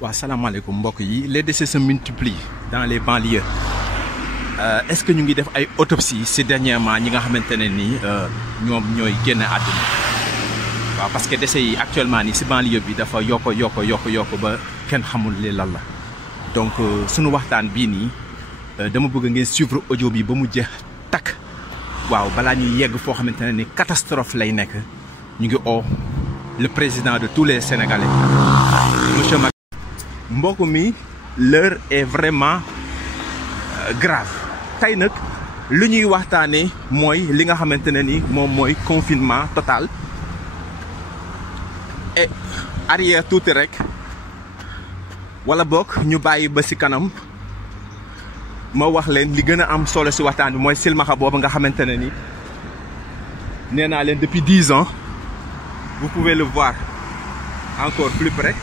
waaw salaamaaleykum mbokk yi les décès se multiplient dans les banlieues est-ce que ñu ngi def ay autopsie ci dernièrement ñi nga xamante ne nii ñoom ñooy génn àdduna waaw parce que décès yi actuellement nii ci banlieue bi dafa yokk ba kenn xamul li lan la donc sunu waxtaan bii nii dama bëgg ngeen suivre audio bi ba mu jeex takk waaw balaa ñuy yegg foo xamante ne ni catastrophe lay nekk ñu ngi oo le président de tous les Sénégalais monsieur Macky. mbokk mi l'heure est vraiment grave tey nag lu ñuy waxtaanee mooy li nga xamante ne ni moom mooy confinement total et arrière tuuti rek wala bokk ñu bàyyi ba ci kanam ma wax leen li gën a am solo ci waxtaan bi mooy silmaxa boobu nga xamante ne ni nee naa leen depuis 10 ans vous pouvez le voir encore plus près.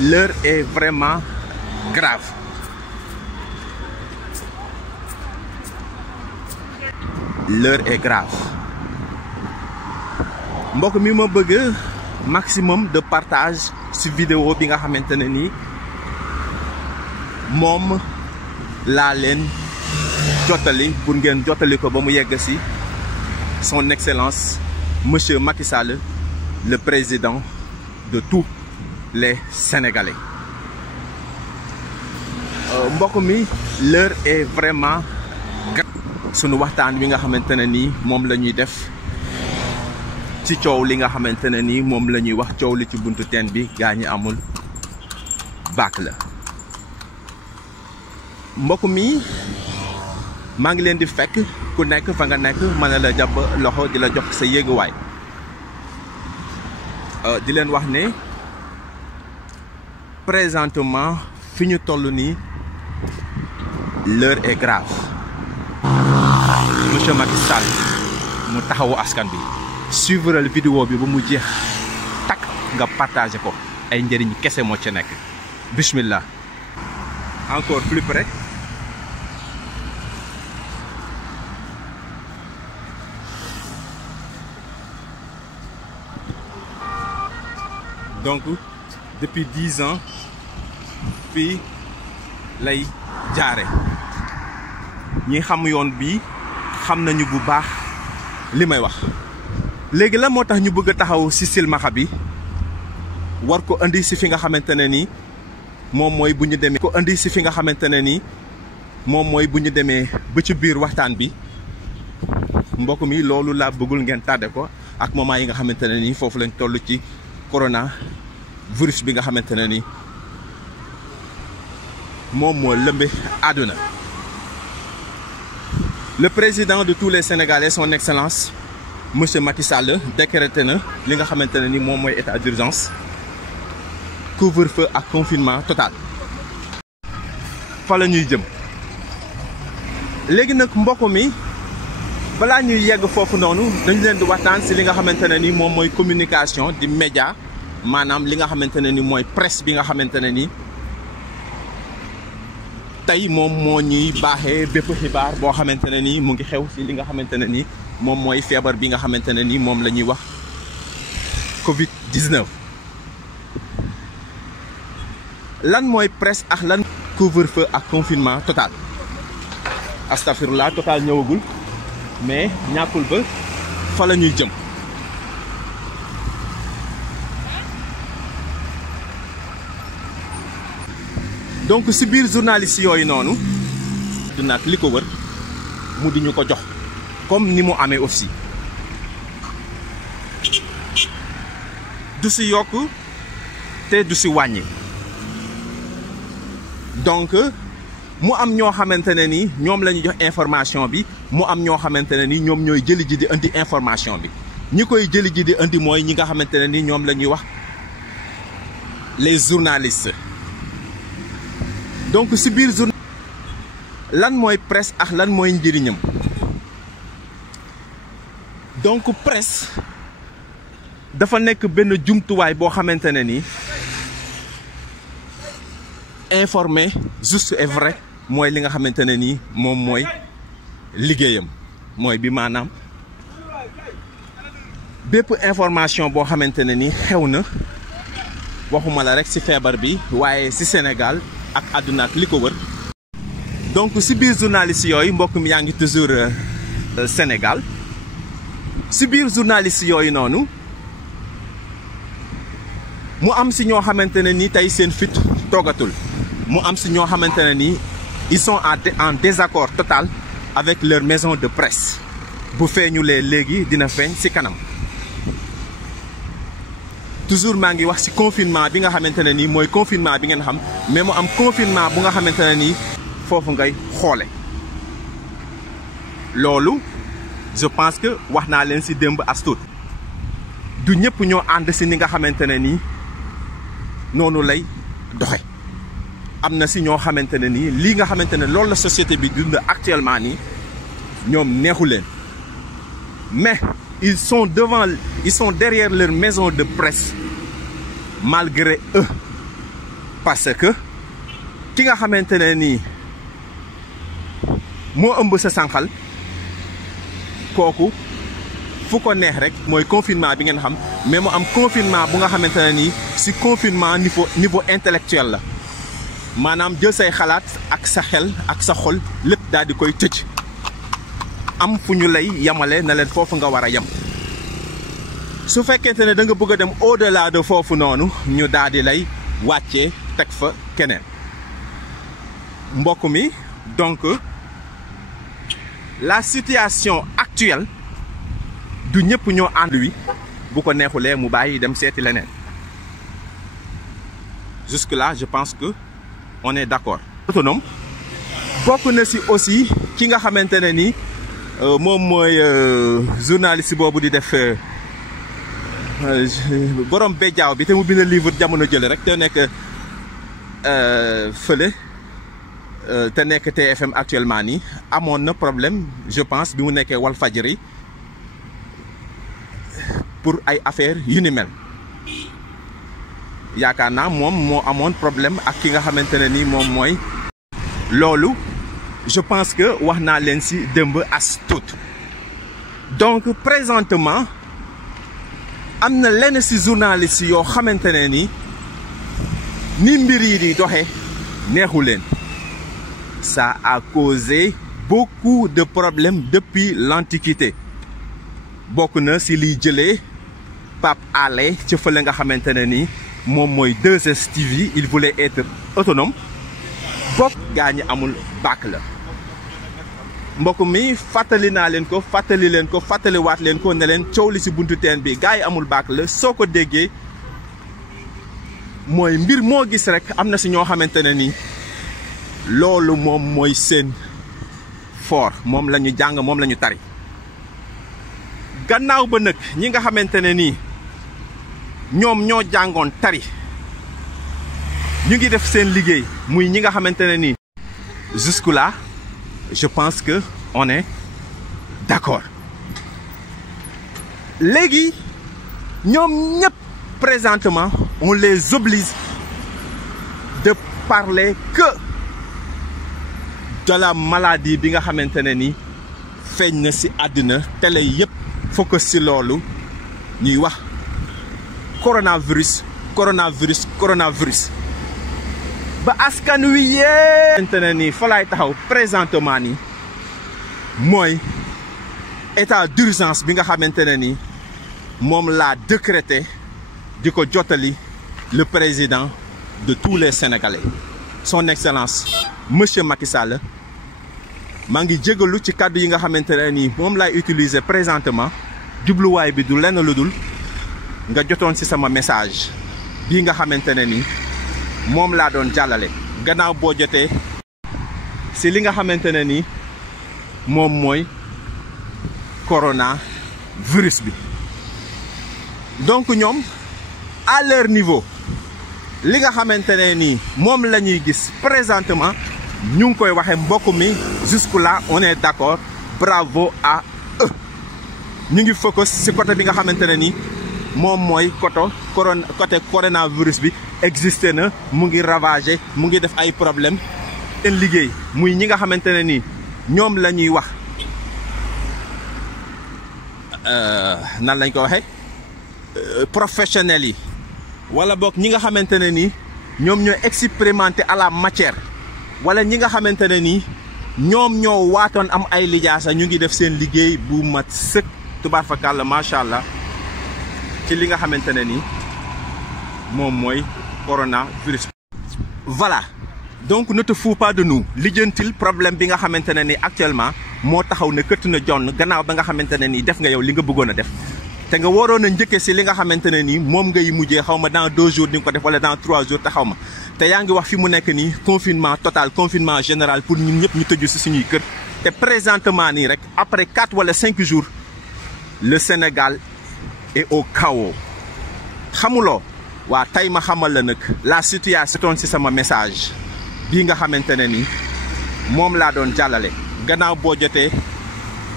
L'heure est vraiment grave. L'heure est grave. mbokk mi ma bëgg maximum de partage ci vidéo bi nga xamante ne ni moom laa leen jottali pour ngeen jottali ko ba mu yegg ci son excellence monsieur Macky Sall, le président de tous les Sénégalais. mbokk mi l'heure est vraiment grave. sunu waxtaan wi nga xamante ne nii moom la ñuy def ci coow li nga xamante ne nii moom la ñuy wax coow li ci buntu teen bi gaa ñi amul baak la. mbokk mi maa ngi leen di fekk ku nekk fa nga nekk mën la jàpp loxo di la jox sa yéeguwaay di leen wax ne présentement fi ñu toll nii l'heure est grave. monsieur Macky Sall mu taxawu askan bi suivre vidéo bi ba mu jeex takk nga partagé ko ay njëriñ kese moo ci nekk bismillah. encore plus près. donc depuis 10 ans fii lay jaare ñi xam yoon bi xam nañu bu baax li may wax. léegi la moo tax ñu bëgg a taxaw ci silmaxa bi war ko indi ci fi nga xamante ne ni moom mooy bu ñu demee ko indi ci fi nga xamante ne ni moom mooy bu ñu demee ba ci biir waxtaan bi mbokk mi loolu laa bëggul ngeen tàdde ko ak moment yi nga xamante ne ni foofu lañ toll ci corona virus bi nga xamante ne ni moom moo lëmbe àdduna. le président de tous les Sénégalais son excellence monsieur Macky Sall décrété na li nga xamante ne ni moom mooy état d'urgence couvre-feu ak confinement total. fa la ñuy jëm léegi nag mbokk mi balaa ñuy yegg foofu noonu dañu leen di waxtaan ci li nga xamante ne ni moom mooy communication di média maanaam li nga xamante ne ni mooy presse bi nga xamante ne ni tey moom moo ñuy baaxee bépp xibaar boo xamante ne ni mu ngi xew ci li nga xamante ne ni moom mooy feebar bi nga xamante ne ni moom la ñuy wax Covid-19. lan mooy presse ak lan couvre-feu ak confinement total. astafirullah total ñëwagul mais ñàkkul ba fa la ñuy jëm. donc ci biir journaliste yooyu noonu du nag li ko wër mu di ñu ko jox comme ni mu amee aussi du ci yokk te du ci wàññi donc mu am ñoo xamante ne ni ñoom la ñu jox information bi mu am ñoo xamante ne ni ñoom ñooy jëli ji di indi information bi ñi koy jëli ji di indi mooy ñi nga xamante ne ni ñoom la ñuy wax les journalistes. donc ci biir journal lan mooy presse ak lan mooy njëriñam. donc presse dafa nekk benn jumtuwaay boo xamante ne ni informer juste et vrai mooy li nga xamante ne ni moom mooy liggéeyam mooy bi maanaam bépp information boo xamante ne ni xew na waxuma la rek ci feebar bi waaye ci Sénégal ak àdduna ak li ko wër. donc ci biir journaliste yooyu mbokk mi yaa ngi toujours Sénégal ci biir journaliste yooyu noonu mu am ci ñoo xamante ne ni tey seen fit toogatul mu am ci ñoo xamante ne ni ils sont en désaccord total avec leur maison de presse bu feeñulee léegi dina feeñ ci kanam. toujours maa ngi wax ci confinement bi nga xamante ne nii mooy confinement bi ngeen xam mais mu am confinement bu nga xamante ne nii foofu ngay xoole loolu je pense que wax naa leen ci démb as tuut du ñëpp ñoo ànd ci ni nga xamante ne nii noonu lay doxe am na ci ñoo xamante ne nii lii nga xamante ne loolu la société bi dund actuellement nii ñoom neexu leen mais ils sont derrière leur maison de presse malgré eux parce que ki nga xamante ne nii moo ëmb sa sànqal kooku fu ko neex rek mooy confinement bi ngeen xam mais mu am confinement bu nga xamante ne nii ci confinement niveau intellectuel la maanaam jël say xalaat ak sa xel ak sa xol lépp daal di koy tëj am fu ñu lay yamale na leen foofu nga war a yem su fekkente ne da nga bëgg a dem au-delà de foofu noonu ñu daal di lay wàccee teg fa keneen mbokk mi donc la situation actuelle du ñëpp ñoo ànd wi bu ko neexulee mu bàyyi dem seeti leneen jusque là je pense que on est d'accord. autonome bokk na ci aussi ki nga xamante ne ni moom mooy journaliste boobu di def borom bejjaaw bi te mu bind livre jamono jële rek te nekk fële te nekk TFM actuellement nii amoon na problème je pense bi mu nekkee Walfadjri pour ay affaires yu ni mel yaakaar naa moom moo amoon problème ak ki nga xamante ne ni moom mooy loolu je pense que wax naa leen ci démb as tuut donc présentement am na lenn ci journaliste yoo xamante ne ni mbir yi di doxe neexu leen ça a causé beaucoup de problèmes depuis l'Antiquité bokk na ci liy jëlee Pape Alé ci fële nga xamante ne ni moom mooy 2STV il voulait être autonome bokk gaa ñi amul bac la mbokk mi fàttali naa leen ko fàttaliwaat leen ko ne leen coow li ci buntu teen bi gaa yi amul bac la soo ko déggee mooy mbir moo gis rek am na ci ñoo xamante ne ni loolu moom mooy seen fort moom la ñu jàng moom la ñu tari gannaaw ba nag ñi nga xamante ne nii ñoom ñoo jàngoon tari ñu ngi def seen liggéey muy ñi nga xamante ne nii jusque là je pense que on est d'accord léegi ñoom ñëpp présentement on les oblige de parler que de la maladie bi nga xamante ne ni feeñ na ci àddina télé yëpp focus ci loolu ñuy wax coronavirus ba askan wi yee xamante ne ni fa laay taxaw présentement ni mooy état d'urgence bi nga xamante ne ni moom laa décrété di ko jottali le président de tous les Sénégalais son excellence monsieur Macky Sall maa ngi jégalu ci kàddu yi nga xamante ne nii moom laay utiliser présentement jubluwaay bi du lenn lu dul nga jotoon ci sama message bii nga xamante ne nii moom laa doon jàllale gannaaw boo jotee ci li nga xamante ne nii moom mooy coronavirus bi donc ñoom à leur niveau li nga xamante ne nii moom la ñuy gis présentement ñu ngi koy waxee mbokk mi jusque là on est d'accord bravo à eux ñu ngi focus ci côté bi nga xamante ne nii moom mooy côté coronavirus bi existé na mu ngi ravager mu ngi def ay problème seen liggéey muy ñi nga xamante ne nii ñoom la ñuy wax nan lañ ko waxee professionnels yi wala boog ñi nga xamante ne nii ñoom ñoo expérimenté à la matière wala ñi nga xamante ne nii ñoom ñoo waatoon am ay lijaasa ñu ngi def seen liggéey bu mat sëkk tubaar fakàlla macha allah ci li nga xamante ne nii moom mooy coronavirus. Voilà donc ne te fous pas de nous lijjantil problème bi nga xamante ne ni actuellement moo taxaw ne këtt na jonn gannaaw ba nga xamante ne nii def nga yow li nga bëggoon a def te nga waroon a njëkkee si li nga xamante ne nii moom ngay mujjee xaw ma dans 2 jours di nga ko def wala dans 3 jours te xaw ma te yaa ngi wax fi mu nekk nii confinement total confinement général pour ñun ñëpp ñu tëju si suñuy kër te présentement nii rek après 4 wala 5 jours le Sénégal est au chaos xamuloo waa tey ma xamal la nag la situation toon si sama message bii nga xamante ne nii moom laa doon jàllale gannaaw boo jotee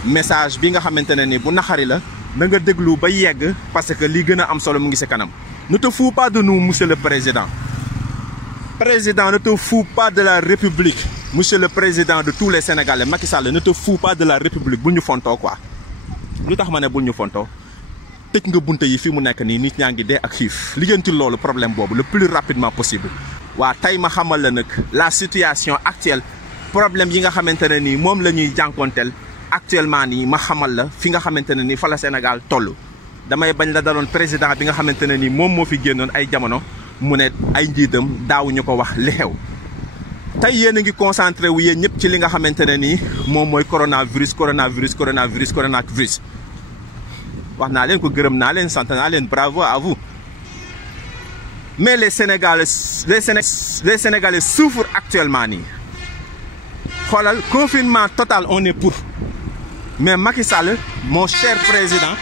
message bi nga xamante ne nii bu naxari la na nga déglu ba yegg parce que li gën a am solo mu ngi si kanam. Ne te fous pas de nous monsieur le président ne te fous pas de la république monsieur le président de tous les Sénégalais Macky Sall ne te fous pas de la république bul ñu fontoo quoi lu tax ma ne bul ñu fontoo tëj nga bunte yi fi mu nekk nii nit ñaa ngi dee ak xiif lijjanti loolu problème boobu le plus rapidement possible. waa tey ma xamal la nag la situation actuelle problème yi nga xamante ne nii moom la ñuy jànkonteel actuellement nii ma xamal la fi nga xamante ne nii fa la Sénégal toll damay bañ la daloon président bi nga xamante ne nii moom moo fi génnoon ay jamono mu ne ay njiitam daawuñu ko wax li xew tey yéen a ngi concentré wu yéen ñëpp ci li nga xamante ne nii moom mooy coronavirus wax naa leen ko gërëm naa leen sant naa leen bravo à vous mais les Sénégalais souffrent actuellement nii xoolal confinement total on est pour mais Macky Sall mon cher président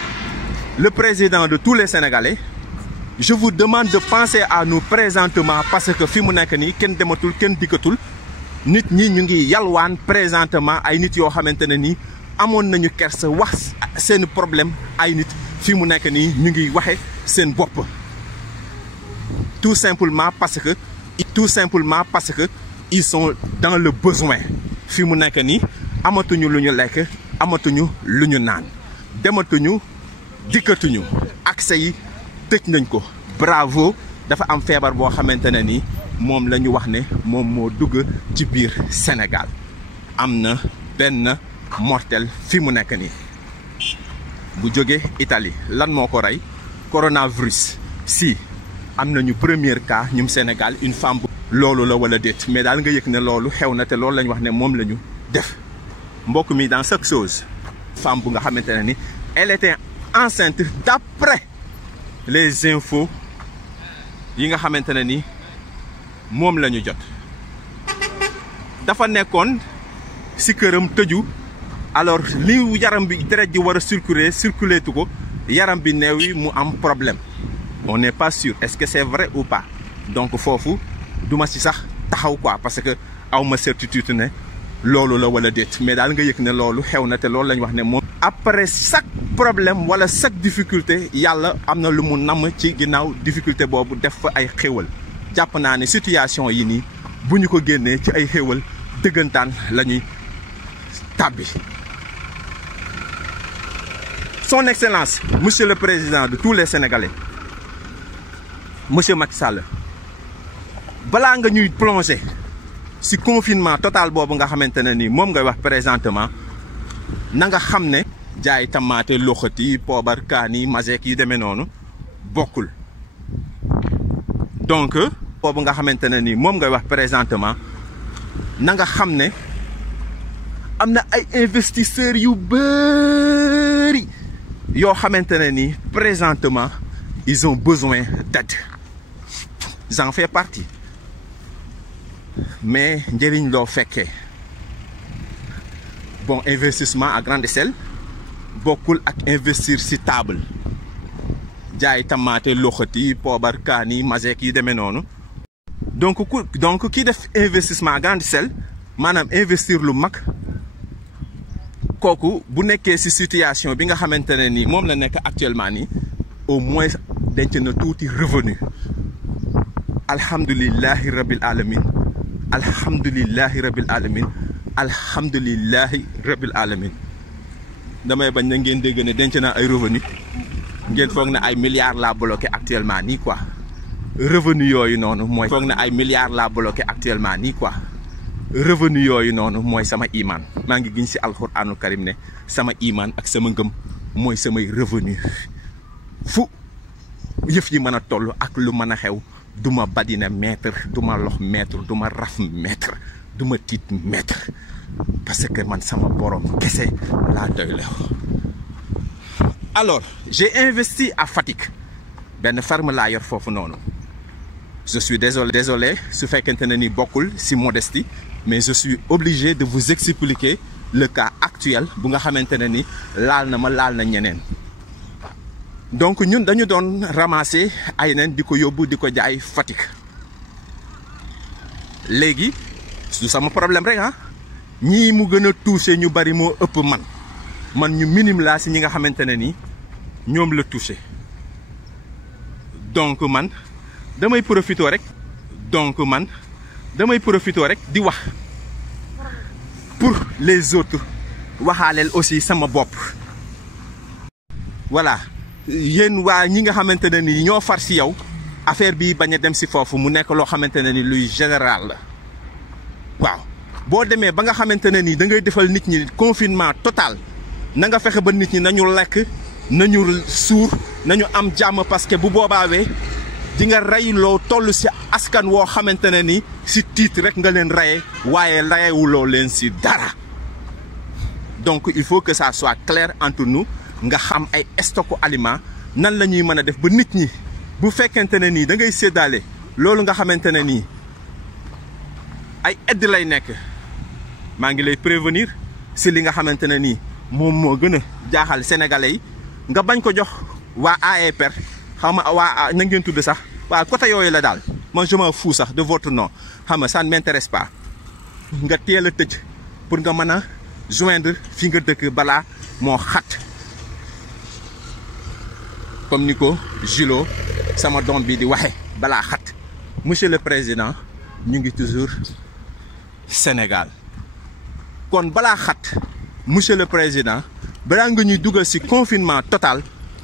le président de tous les Sénégalais je vous demande de penser à nous présentement parce que fi mu nekk nii kenn dematul kenn dikkatul nit ñi ñu ngi yalwaan présentement ay nit yoo xamante ne nii amoon nañu kersa wax seen problème ay nit fi mu nekk nii ñu ngi waxe seen bopp tout simplement parce que ils sont dans le besoin fi mu nekk nii amatuñu lu ñu lekk amatuñu lu ñu naan dematuñu dikkatuñu accès yi tëj nañ ko bravo dafa am feebar boo xamante ne nii moom la ñu wax ne moom moo dugg ci biir Sénégal am na benn mortel fi mu nekk nii bu jóge Italie lan moo ko rey coronavirus si am nañu premier cas ñum Sénégal une femme loolu la wala déet mais daal nga yëg ne loolu xew na te loolu la ñu wax ne moom la ñu def mbokk mi dans chaque chose femme bu nga xamante ne ni elle était enceinte d'après les infos yi nga xamante ne ni moom la ñu jot dafa nekkoon si këram tëju alors li yaram bi deret ji war a circuler tu ko yaram bi neew yi mu am problème on n'est pas sûr est-ce que c'est vrai ou pas donc foofu duma si sax taxaw quoi parce que aw ma certitude ne loolu la wala déet mais daal nga yëg ne loolu xew na te loolu la ñu wax ne moom après chaque problème wala chaque difficulté yàlla am na lu mu namm ci ginnaaw difficulté boobu def fa ay xéwal jàpp naa ne situation yi nii bu ñu ko génnee ci ay xéwal dëggantaan la ñuy tàbbi. Son Excellence monsieur le président de tous les Sénégalais monsieur Macky Sall balaa nga ñuy plonger ci confinement total boobu nga xamante ne ni moom ngay wax présentement na nga xam ne jaay tamaate loxati poobar kaani maseek yu demee noonu bokkul donc boobu nga xamante ne ni moom ngay wax présentement na nga xam ne am na ay investisseurs yu bëri yoo xamante ne ni présentement ils ont besoin d'aide j'en fais partie mais njëriñ loo fekkee bon investissement à grande échelle bokkul ak investir ci table jaay tamaate loxati poobar kaani maseek yi demee noonu donc kii def investissement à grande échelle maanaam investir lu mag kooku bu nekkee ci situation bi nga xamante ne ni moom la nekk actuellement nii au moins denc na tuuti revenu alhamdulillahi rabbil alamin alhamdulillahi rabbil alamin alhamdulillahi rabbil alamin damay bañ na ngeen dégg ne denc naa ay revenu ngeen foog ne ay milliards laa bloqué actuellement nii quoi revenu yooyu noonu mooy foog na ay milliards laa bloqué actuellement nii quoi revenu yooyu noonu mooy sama iman maa ngi giñ si alxuraanul karim ne sama iman ak sama ngëm mooy samay revenu fu yëf yi mën a toll ak lu mën a xew du ma badina mètre du ma lox mètre du ma raf mètre du ma tiit mètre parce que man sama borom kese laa doy la. Alors j'ai investi à Fatick benn ferme laa yor foofu noonu je suis désolé su fekkente ne ni bokkul si modestie mais je suis obligé de vous expliquer le cas actuel bu nga xamante ne ni laal na ma laal na ñeneen. Donc ñun dañu doon ramasser ay nen di ko yóbbu di ko jaay Fatick léegi du sama problème rek ah ñii mu gën a touché ñu bari moo ëpp man ñu minime laa si ñi nga xamante ne ni ñoom la touché donc man damay profité rek di wax pour les autres waxaaleel aussi sama bopp voilà. Yéen waa ñi nga xamante ne ni ñoo far si yow affaire bi bañ a dem si foofu mu nekk loo xamante ne ni luy général la waaw boo demee ba nga xamante ne ni da ngay defal nit ñi confinement total na nga fexe ba nit ñi nañu lekk nañu suur nañu am jàmm parce que bu boobaawee di nga rey loo toll si askan woo xamante ne ni si tiit rek nga leen reye waaye reyewuloo leen si dara donc il faut que ça soit clair entre nous. Nga xam ay stocku aliment nan la ñuy mën a def ba nit ñi bu fekkente ne nii da ngay séddale loolu nga xamante ne nii ay aide lay nekk maa ngi lay prévenir si li nga xamante ne nii moom moo gën a jaaxal sénégalais yi nga bañ ko jox waa AEPR xam nga waa na ngeen tudd sax waa côté yooyu la daal moi je m'en fous sax de votre nom xam nga ça ne m'intéresse pas nga teel a tëj pour nga mën a joindre fi nga dëkk balaa moo xat. Comme ni ko Julo sama doom bi di waxe balaa xat monsieur le président ñu ngi toujours Sénégal kon balaa xat monsieur le président balaa nga ñuy dugal ci confinement total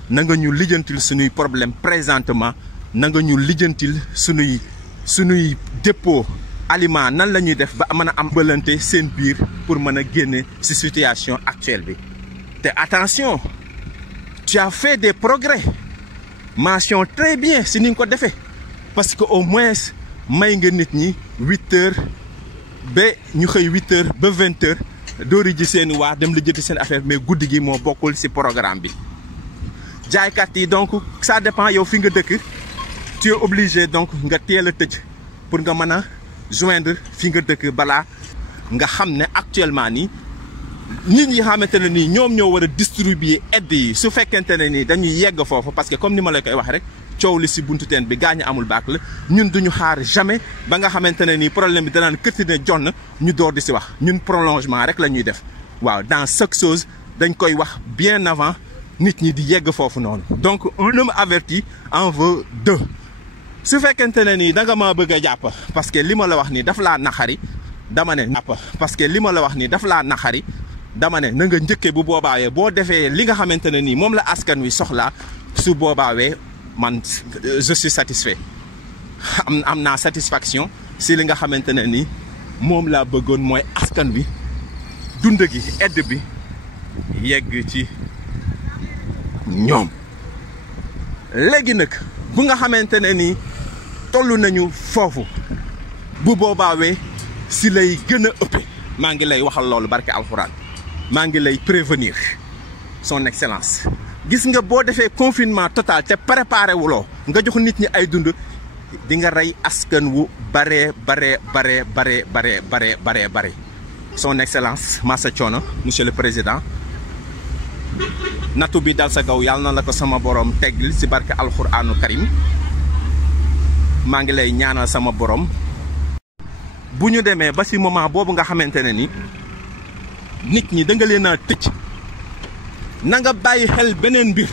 na nga ñu lijjantil suñuy problème présentement na nga ñu lijjantil suñuy dépôt aliment nan la ñuy def ba mën a am bëlante seen biir pour mën a génne ci situation actuelle bi te attention tu as fait des progrès mention très bien si ni nga ko defee parce que au moins may nga nit ñi 8 heures ba ñu xëy 8 heures ba 20 heures doori ji seen waa dem la jëti seen affaire mais guddi gi moo bokkul si programme bi jaaykat yi donc ça dépend yow fi nga dëkk tu es obligé donc nga teel a tëj pour nga mën a joindre fi nga dëkk balaa nga xam ne actuellement nii nit ñi xamante ne nii ñoom ñoo war a distribuer aide yi su fekkente ne nii dañuy yegg foofu parce que comme ni ma la koy wax rek coow li si buntu teen bi gaañ amul baak la ñun duñu xaar jamais ba nga xamante ne nii problème bi danaan këtti ne jonn ñu door di si wax ñun prolongement rek la ñuy def waaw dans chaque chose dañ koy wax bien avant nit ñi di yegg foofu noonu. donc un homme averti en vaut deux su fekkente ne nii da nga maa bëgg a jàpp parce que li ma la wax nii daf laa naxari dama ne jàpp parce que li ma la wax nii daf laa naxari. dama ne na nga njëkkee bu boobaawee boo defee li nga xamante ne nii moom la askan wi soxlaa su boobaawee man je suis satisfait am naa satisfaction si li nga xamante ne nii moom laa bëggoon mooy askan wi dund gi aide bi yegg ci ñoom. léegi nag bu nga xamante ne nii toll nañu foofu bu boobaawee si lay gën a ëppee maa ngi lay waxal loolu barke alxuraan. maa ngi lay prévenir son excellence gis nga boo defee confinement total te préparé wuloo nga jox nit ñi ay dund di nga rey askan wu bare son excellence Massa Thiono monsieur le président nattu bi dal sa gaw yàlla na la ko sama borom teggil ci barke alxuraanu karim maa ngi lay ñaanal sama borom bu ñu demee ba ci moment boobu nga xamante ne ni nit ñi da nga leen a tëj na nga bàyyi xel beneen mbir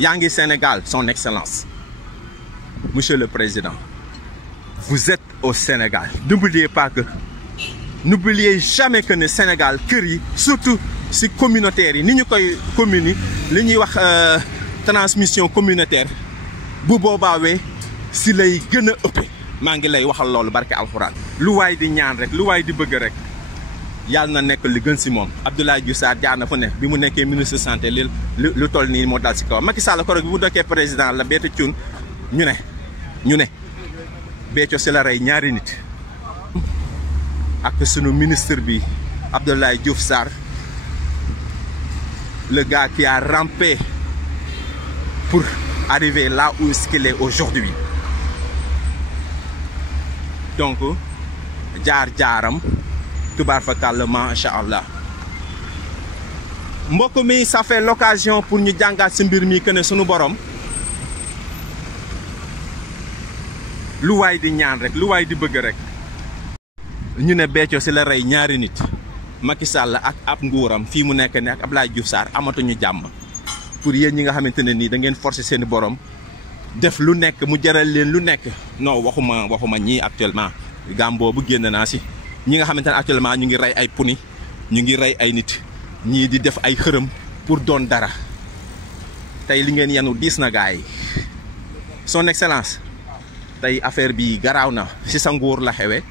yaa ngi Sénégal son excellence monsieur le président vous êtes au Sénégal n'oubliez pas que n'oubliez jamais que ne Sénégal kër yi surtout si communautaire yi ni ñu koy commune yi li ñuy wax transmission communautaire bu boobaawee si lay gën a ëppee maa ngi lay waxal loolu barke alxuraan. lu waay di ñaan rek lu waay di bëgg rek yàlla na nekk li gën si moom. Abdoulaye Diouf Sarr jaar na fu ne bi mu nekkee ministre santé lu toll nii moo dal si kaw. Macky Sall korog bi mu dokkee président la Béthio Thioune ñu ne Béthio si la rey ñaari nit ak sunu ministre bi Abdoulaye Diouf Sarr le gars qui a rampé pour arriver là où il est aujourd'hui. Donc jaar-jaaram tubaar fakàll macha allah. mbokk mi ça fait l'occasion pour ñu jàngaat si mbir mi que ne sunu borom lu waay di ñaan rek lu waay di bëgg rek. ñu ne Béthio si la rey ñaari nit Macky Sall ak ab nguuram fii mu nekk ne ak Abdoulaye Diouf Sarr amatuñu jàmm. pour yéen ñi nga xamante ne nii da ngeen forcer seen borom def lu nekk mu jaral leen lu nekk. non waxuma ñii actuellement gàm boobu génn naa si ñi nga xamante ne actuellement ñu ngi rey ay puni ñu ngi rey ay nit ñii di def ay xërëm pour doon dara. tey li ngeen yanu diis na gaay yi son excellence tey affaire bi garaaw na si sa nguur la xewe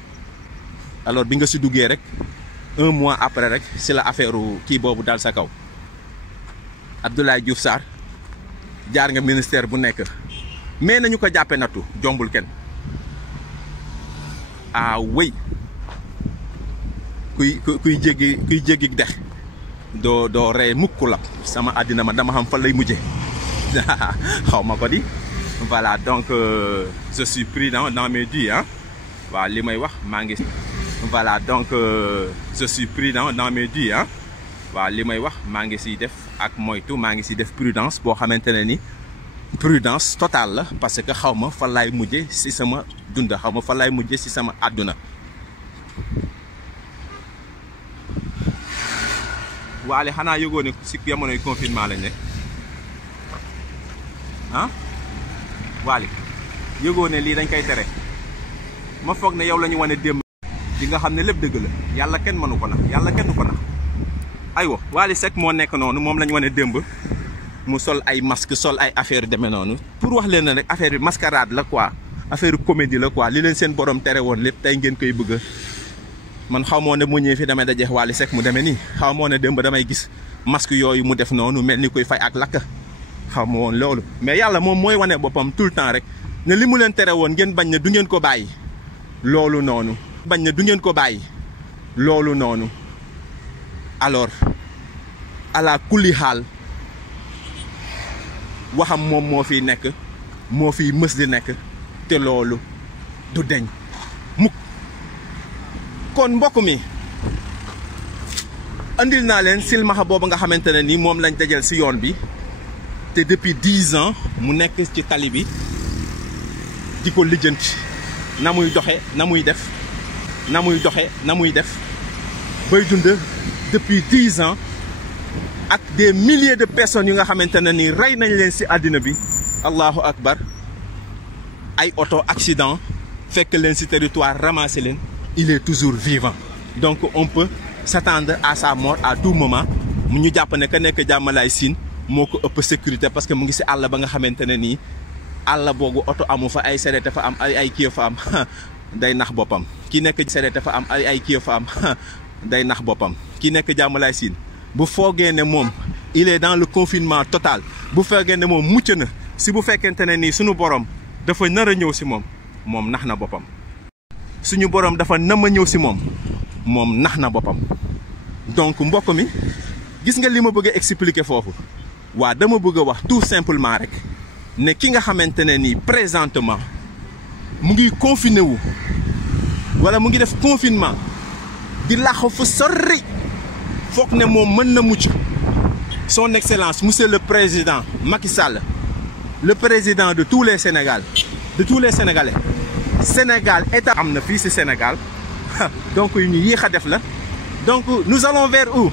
alors bi nga si duggee rek 1 mois après rek si la affaire kii boobu dal sa kaw. Abdoulaye Diouf Sarr jaar nga ministère bu nekk mais nañu ko jàppe nattu jombul kenn. ah wéy kuy jéggi dex doo rey mukk la sama àddina ma dama xam fan lay mujje xaw ma ko di. voilà donc je suis prudent dans mes dires hein. waaw li may wax maa ngi. voilà donc je suis prudent dans mes dires hein. waaw li may wax maa ngi siy def ak moytu maa ngi siy def prudence boo xamante ne ni prudence totale la parce que xaw ma fan laay mujje si sama dund xaw ma fan laay mujje si sama àdduna. waale xanaa yëgoo ne si jamonoy confinement lañ ne ah waale yëgoo ne lii dañ koy tere ma foog ne yow la ñu wane démb di nga xam ne lépp dëgg la yàlla kenn mënu ko nax yàlla kenn du ko nax. aywa Wally Seck moo nekk noonu moom la ñu wane démb mu sol ay masque sol ay affaire demee noonu pour wax leen rek affaire bi mascarade la quoi affaire comédie la quoi li leen seen borom tere woon lépp tey ngeen koy bëgg. man xaw moo ne mu ñëwee fi damay dajeex Wally Seck mu demee nii xaw moo ne démb damay gis masque yooyu mu def noonu mel ni koy fay ak lakk xaw ma woon loolu. mais yàlla moom mooy wane boppam tout le temps rek ne li mu leen tere woon ngeen bañ ne du ngeen ko bàyyi loolu noonu. bañ ne du ngeen ko bàyyi loolu noonu alors ala kulli xaal waxam moom moo fiy nekk moo fiy mës di nekk te loolu du deñ mukk. kon mbokk mi andil naa leen silmaxa boobu nga xamante ne ni moom lañ dajal si yoon bi te depuis 10 ans mu nekk ci tali bi di ko lijjanti na muy doxe na muy def na muy doxe na muy def bay dund depuis 10 ans ak des milliers de personnes yu nga xamante ne ni rey nañ leen si àddina bi allahu akbar ay auto accident fekk leen si territoire ramassé leen. il est toujours vivant donc on peut s'attendre à sa mort à tout moment mu ñu jàpp ne que nekk jàmmalaay siin moo ko ëpp sécurité parce que mu ngi si àll ba nga xamante ne nii àll boogu oto amu fa ay sereet fa am ay kii fa am day nax boppam. ki nekk sereet fa am ay kii fa am day nax boppam ki nekk jàmmalaay siin bu foogee ne moom il est dans le confinement total bu foogee ne moom mucc na si bu fekkente ne nii suñu borom dafa nar a ñëw si moom nax na boppam. suñu borom dafa nama ñëw si moom nax na boppam. donc mbokk mi gis nga li ma bëgg a expliquer foofu waa dama bëgg a wax tout simplement rek ne ki nga xamante ne nii présentement mu ngi confiné wu wala mu ngi def confinement di laxu fu sori foog ne moom mën na mucc son excellence monsieur le président Macky Sall le président de tous les Sénégal de tous les Sénégalais. Sénégal état am na fii ci Sénégal donc yu ñu yéex a def la donc nous allons vers où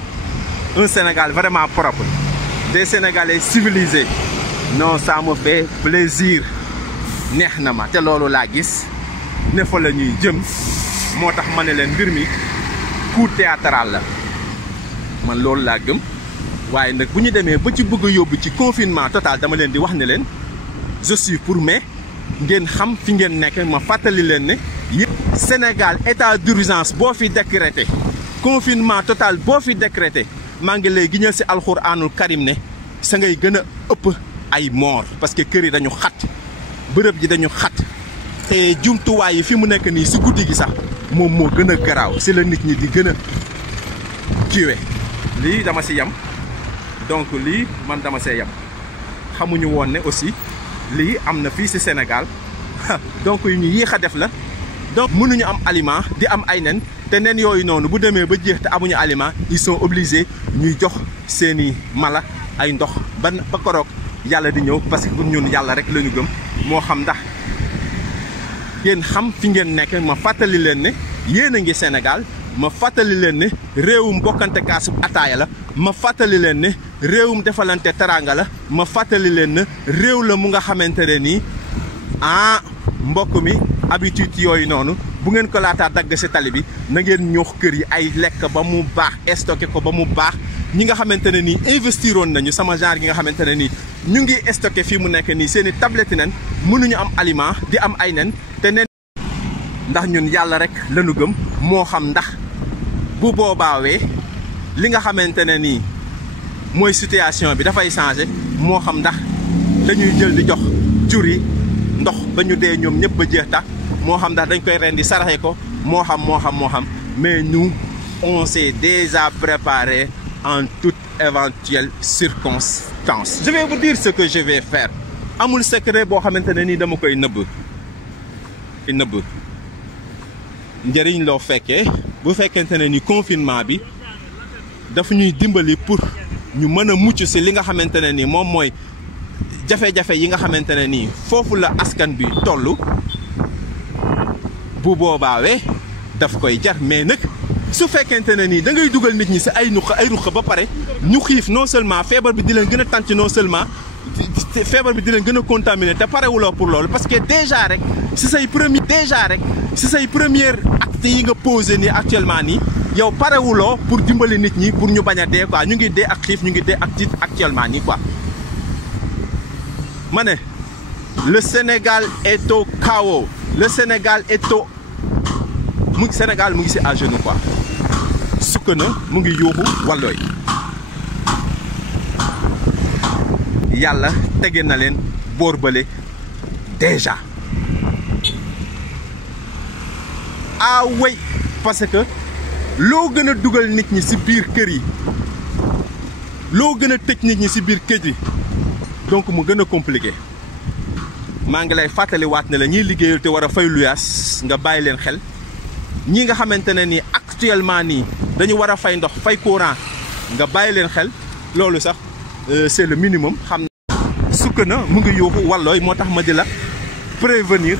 un Sénégal vraiment propre des Sénégalais civilisés non ça me fait plaisir neex na ma te loolu laa gis ne fa la ñuy jëm moo tax ma ne leen mbir mi coup théâtral la man loolu laa gëm waaye nag bu ñu demee ba ci bëgg a yóbbu ci confinement total dama leen di wax ne leen je suis pour mais ngeen xam fi ngeen nekk ma fàttali leen ne Sénégal état d'urgence boo fi décrété confinement total boo fi décrété maa ngi lay giñal si alxuraanul karim ne sa ngay gën a ëpp ay mort parce que kër yi dañu xat bërëb ji dañu xat te jumtuwaay yi fi mu nekk nii si guddi gi sax moom moo gën a garaaw si la nit ñi di gën a kiiwe lii dama si yam donc lii man dama see yam xamuñu woon ne aussi lii am na fii si Sénégal donc yu ñu yéex a def la donc mënuñu am aliment di am ay nen te nen yooyu noonu bu demee ba jeex te amuñu aliment ils sont obligés ñuy jox seeni mala ay ndox ba koroog yàlla di ñëw parce que pour ñun yàlla rek la ñu gëm moo xam ndax ngeen xam fi ngeen nekk ma fàttali leen ne yéen a ngi Sénégal ma fàttali leen ne réewum bokkante kaasub ataaya la ma fàttali leen ne réewum defalante teraanga la ma fàttali leen ne réew la mu nga xamante ne nii mbokk mi habitude yooyu noonu bu ngeen ko laataa dagg si tali bi na ngeen ñoox kër yi ay lekk ba mu baax stocké ko ba mu baax ñi nga xamante ne nii investiroon nañu sama genre gi nga xamante ne nii ñu ngi stocké fii mu nekk nii seen i tablette nen mënuñu am aliment di am ay nen te nen ndax ñun yàlla rek lañu gëm moo xam ndax bu boobaawee li nga xamante ne nii mooy situation bi dafay changé moo xam ndax dañuy jël di jox jur yi ndox ba ñu dee ñoom ñëpp ba jeex tax moo xam ndax dañ koy rendi saraxe ko moo xam mais nous on s'est déjà préparé en toute éventuelle circonstance. Je vais vous dire ce que je vais faire amul secret boo xamante ne nii dama koy nëbb njëriñ loo fekkee bu fekkente ne ni confinement bi dafa ñuy dimbali pour ñu mën a mucc si li nga xamante ne ni moom mooy jafe-jafe yi nga xamante ne nii foofu la askan bi toll bu boobaawee daf koy jar mais nag su fekkente ne nii da ngay dugal nit ñi si ay ruq ba pare ñu xiif non seulement feebar bi di leen gën a tànc non seulement feebar bi di leen gën a contaminé te parewuloo pour loolu parce que déjà rek si say première acte yi nga posé nii actuellement nii yow parewuloo pour dimbali nit ñi pour ñu bañ a dee quoi ñu ngi dee ak xiif ñu ngi dee ak tiit actuellement nii quoi. ma ne le Sénégal est au chaos le Sénégal est au Sénégal mu ngi si à genoux quoi sukk na mu ngi yóbbu wallooy yàlla tege na leen boor bële déjà way parce que loo gën a dugal nit ñi si biir kër yi loo gën a tëj nit ñi si biir kër yi donc mu gën a compliqué maa ngi lay fàttaliwaat ne la ñiy liggéeyal te war a fay luyaas nga bàyyi leen xel ñi nga xamante ne nii actuellement nii dañu war a fay ndox fay courant nga bàyyi leen xel loolu sax c'est le minimum xam na sukk na mu ngi yuuxu wallooy moo tax ma di la prévenir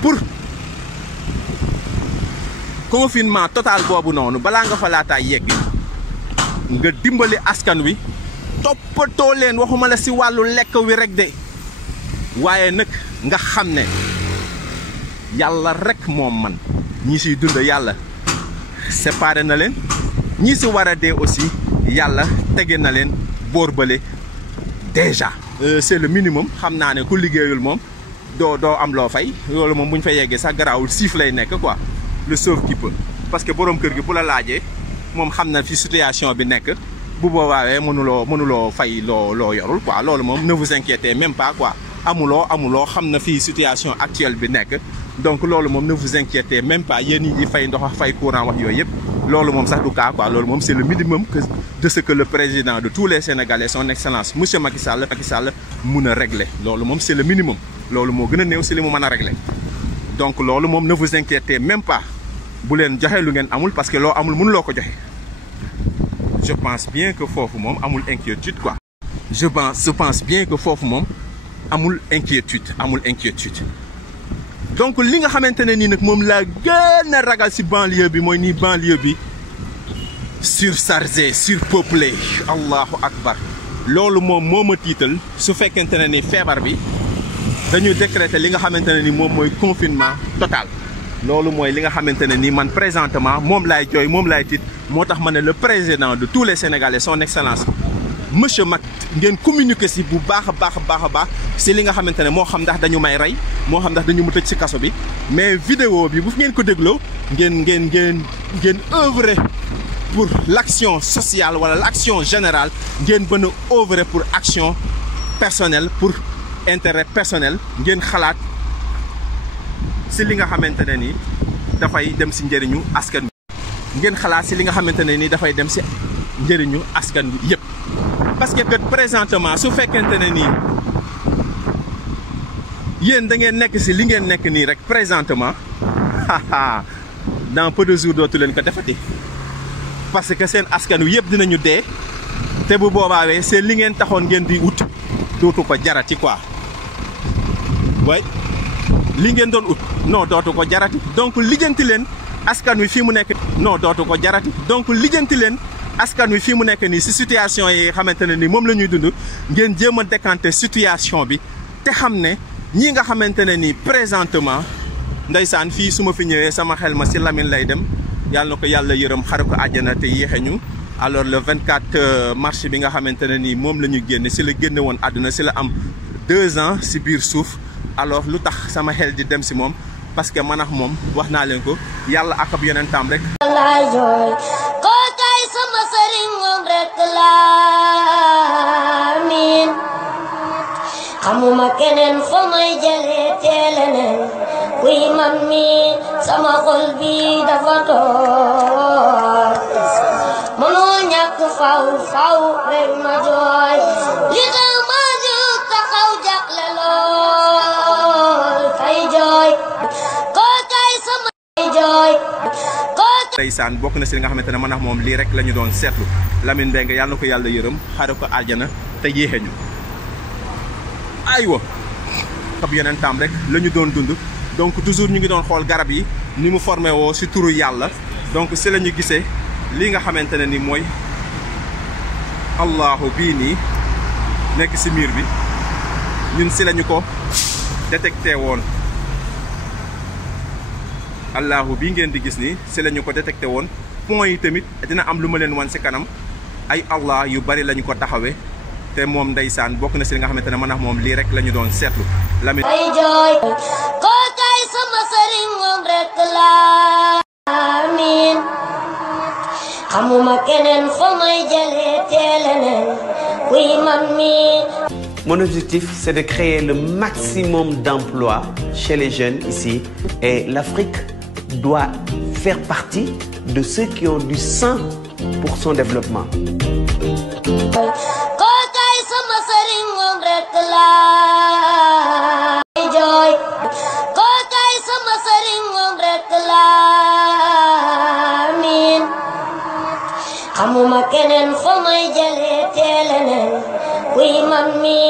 pour confinement total boobu noonu balaa nga fa laataa yegg nga dimbali askan wi toppatoo leen waxuma la si wàllu lekk wi rek de waaye nag nga xam ne yàlla rek moom man ñi siy dund yàlla séparé na leen ñi si war a dee aussi yàlla tege na leen boor bële déjà c'est le minimum xam naa ne ku liggéeyul moom doo am loo fay loolu moom bu ñu fa yeggee sax garaawul siif lay nekk quoi le sauve qui peut parce que borom kër gi bu la laajee moom xam na fi situation bi nekk bu boobaawee mënuloo fay loo yorul quoi loolu moom ne vous inquiétez même pas quoi amuloo xam na fii situation actuelle bi nekk donc loolu moom ne vous inquiétez même pas yéen ñi di fay ndox ak fay courant wax yooyu yëpp loolu moom sax du cas quoi loolu moom c'est le minimum de ce que le président de tous les Sénégalais son excellence monsieur Macky Sall mun a régler loolu moom c'est le minimum loolu moo gën a néew si li mu mën a régler donc loolu moom ne vous inquiétez même pas bu leen joxe lu ngeen amul parce que loo amul mënuloo ko joxe je pense bien que foofu moom amul inquiétude quoi je pense bien que foofu moom amul inquiétude donc li nga xamante ne nii nag moom laa gën a ragal si banlieue bi mooy nii banlieue bi surchargé surpeuplé allahu akbar loolu moom moo ma tiital su fekkente ne ni feebar bi dañuy décréter li nga xamante ne ni moom mooy confinement total loolu mooy li nga xamante ne ni man présentement moom laay jooy moom laay tiit moo tax ma ne le président de tous les Sénégalais son excellence monsieur Mac ngeen communiquer si bu baax a baax si li nga xamante ne moo xam ndax dañu may rey moo xam ndax dañu mu tëj si kaso bi mais vidéo bi bu ngeen ko dégloo ngeen œuvrer pour l'action sociale wala l'action générale ngeen bën a œuvrer pour action personnelle pour intérêt personnel ngeen xalaat si li nga xamante ne ni dafay dem si njëriñu askan wi ngeen xalaat si li nga xamante ne ni dafay dem si njëriñu askan wi yëpp parce que présentement su fekkente ne nii yéen da ngeen nekk si li ngeen nekk nii rek présentement dans peu de jours dootu leen ko defati parce que seen askan wi yëpp dinañu dee te bu boobaawee seen li ngeen taxoon ngeen di ut dootu ko jarati quoi way li ngeen doon ut non dootu ko jarati donc lijjanti leen askan wi fii mu nekk non dootu ko jarati donc lijjanti leen askan wi fii mu nekk nii si situation yi xamante ne ni moom la ñuy dund ngeen jéem a décanter situation bi te xam ne ñii nga xamante ne nii présentement ndeysaan fii su ma fi ñëwee sama xel ma si Lamine lay dem yàlla na ko yàlla yërëm xare ko àjjana te yéexe ñu alors le 24 mars bi nga xamante ne nii moom la ñu génne si la génne woon àdduna si la am 2 ans si biir suuf alors lu tax sama xel di dem si moom parce que man ak moom wax naa leen ko yàlla ak ab yonentam rek kookaay sama sëriñ moom rek laa miin xamuma keneen fa may jëlee teeleneen kuy man mi sama xol bi dafa toog mënoo ñàkk faw rek ma jooy li tax ma jóg taxaw jàqle lool fay jooy kookaay sama jooy ndeysaan bokk na si li nga xamante ne man ak moom lii rek la ñu doon seetlu Lamine Mbengue yàlla na ko yàlla yërëm xare ko aljana te yéexe ñu aywa ab yeneen taam rek la ñu doon dund donc toujours ñu ngi doon xool garab yi ni mu formé woo si turu yàlla donc si la ñu gisee lii nga xamante ne ni mooy allahu bii nii nekk si mur bi ñun si lañu ko détecté woon allahu bii ngeen di gis nii si lañu ko détecté woon point yi tamit dina am lu ma leen wan si kanam ay allah yu bari lañu ko taxawee te moom ndeysaan bokk na si li nga xamante ne man ak moom lii rek la ñu doon seetlu Lamine ay jooy kookaay sama sëriñ moom rek laa amiin xamuma keneen fa may jëlee teeleneen kuy man mi. Mon objectif, c'est de créer le maximum d'emplois chez les jeunes ici. Et l'Afrique doit faire partie de ceux qui ont du sang pour son développement. kookaay sama sëriñ moom rek laa jooy kookaay sama sëriñ moom rek laa miin xamuma keneen fa may jëlee teeleneen kuy man mi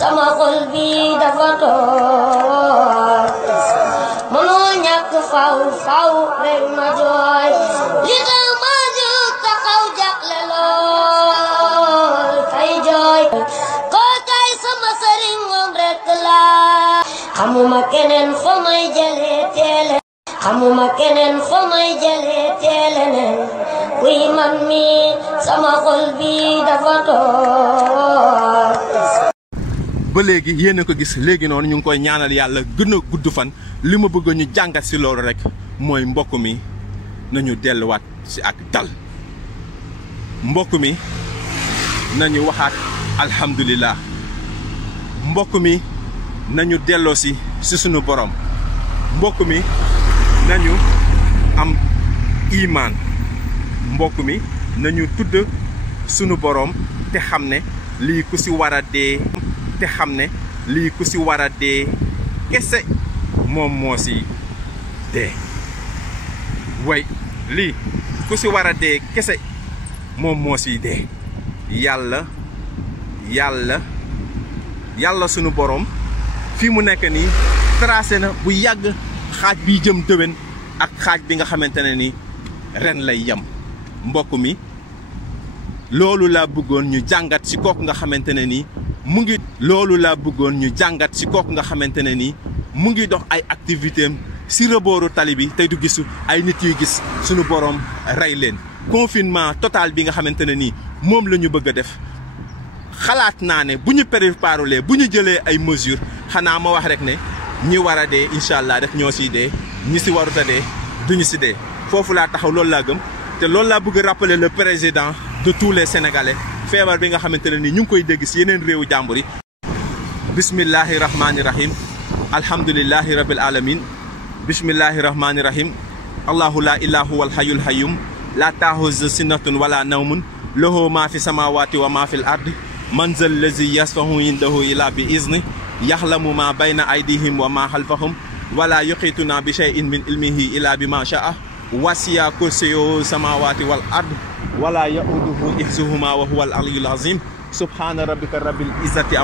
sama xol bi dafa toog mënoo ñàkk faw rek ma jooy li tax ma jóg taxaw jàqle lool fay jooy kookaay sama sëriñ moom rek laa xamuma keneen fa may jëlee teeleneen xamuma keneen fa may jëlee teeleneen kuy man mi sama xol bi dafa toog ba léegi yéen a ko gis léegi noonu ñu ngi koy ñaanal yàlla gën a gudd fan li ma bëgg ñu jàngat si loolu rek mooy mbokk mi nañu delluwaat si ak dal mbokk mi nañu waxaat alhamdulilah mbokk mi nañu delloo si sunu borom mbokk mi nañu am imaan mbokk mi nañu tudd sunu borom te xam ne lii ku si war a dee te xam ne lii ku si war a dee kese moom moo si dee way lii ku si war a dee kese moom moo si dee yàlla sunu borom fii mu nekk nii tracé na bu yàgg xaaj bi jëm déwén ak xaaj bi nga xamante ne ni ren lay yem mbokk mi loolu laa bëggoon ñu jàngat si kooku nga xamante ne nii mu ngi loolu laa bëggoon ñu jàngat si kooku nga xamante ne nii mu ngi dox ay activité am si rebooru tali bi tey du gisu ay nit yuy gis sunu borom rey leen confinement total bi nga xamante ne nii moom la ñu bëgg a def xalaat naa ne bu ñu préparé bu ñu jëlee ay mesures xanaa ma wax rek ne ñi war a dee incha allah rek ñoo siy dee ñi si warut a dee duñu si dee foofu laa taxaw loolu laa gëm te loolu laa bëgg rappeler le président de tous les sénégalais feebar bi nga xamante ne nii ñu ngi koy dégg si yeneen réewu jàmbur yi. bismillahi rahmaani rahim alhamdulillahi rabbil alamin bismillahi rahmaani rahim allahu la ilaha wal hayyul hayyum la ta'khudhuhu sinatun wala nawmun lahu ma fi samawati wa ma fil ardi man zal lazi yasfahu indahu illa bi izni yaxlamu ma bayna aydihim wa ma xalfahum wala yuqituna bi shay'in min ilmihi illa bi ma sha'a wasiya kursiyyu samawati wal ard wala yauduhu ihzuhuma wa huwa al aliyyul azim subhana rabbika rabbil izzati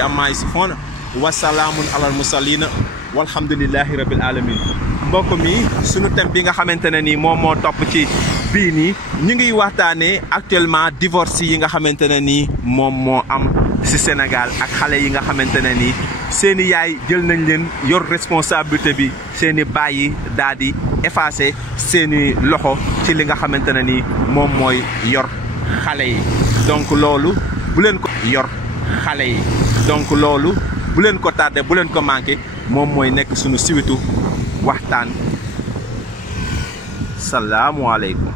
amma yasifun wa salaamun alal mursalin walhamdulillahi rabbil alamin mbokk mi sunu thème bi nga xamante ne nii moom moo topp ci bii nii ñu ngi waxtaanee actuellement divorce yi nga xamante ne nii moom moo am ci Sénégal ak xale yi nga xamante ne nii seeni yaay jël nañ leen yor responsabilité bi seeni baay yi daal di effacer seeni loxo ci li nga xamante ne nii moom mooy yor xale yi donc loolu bu leen ko yor xale yi donc loolu bu leen ko tardé bu leen ko manqué moom mooy nekk suñu siwitu waxtaan salaamualeykum.